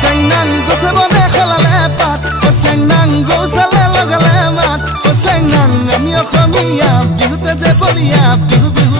চেংনাং গছে বনে খলালে পাত চেংনাং গৌচালে লগালে মাত চেংনাং আমি অসমীয়া বিহুতে যে বলিয়া বিহু বিহু